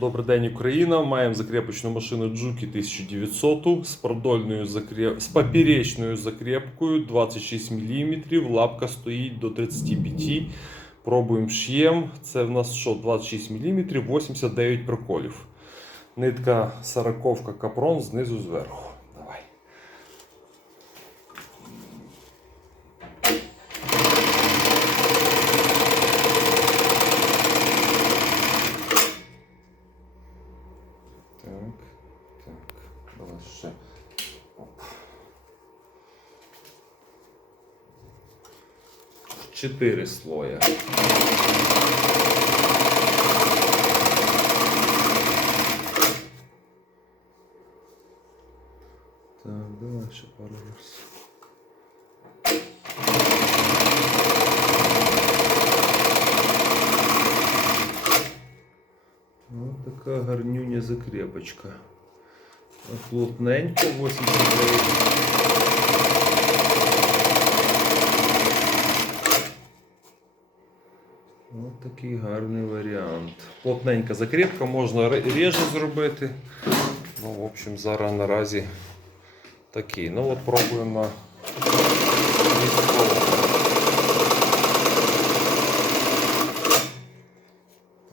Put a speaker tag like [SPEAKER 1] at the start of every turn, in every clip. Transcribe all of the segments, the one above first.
[SPEAKER 1] Добрий день, Україна. Маємо закрепочну машину Джуки 1900 з продольною закреп... з поперечною закрепкою 26 мм. Лапка стоїть до 35 Пробуємо ш'єм. Це в нас що 26 мм, 89 проколів. Нитка 40 капрон знизу зверху. Давай. Так, так, давай ще. Оп. Чотири слоя. Так, давай ще пару раз. Ось така гарнюня закрепочка. Плотненько 89. Ось такий гарний варіант. Плотненька закрепка, можна ре- реже зробити. Ну, в общем, зараз наразі такий. Ну от пробуємо військовому.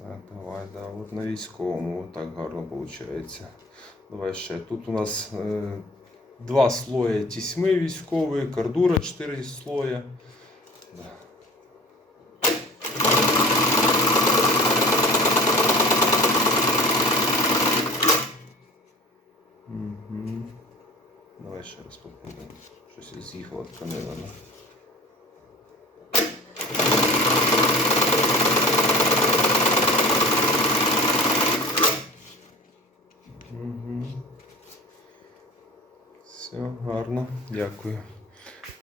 [SPEAKER 1] Так, давай, да, от на військовому так гарно виходить. Давай ще. Тут у нас е, два слоя тісьми військової, кордура 4 слоя. Да. Давай ще раз попробуємо. Щось з'їхала тканина. ну. Угу. Все, гарно. Дякую.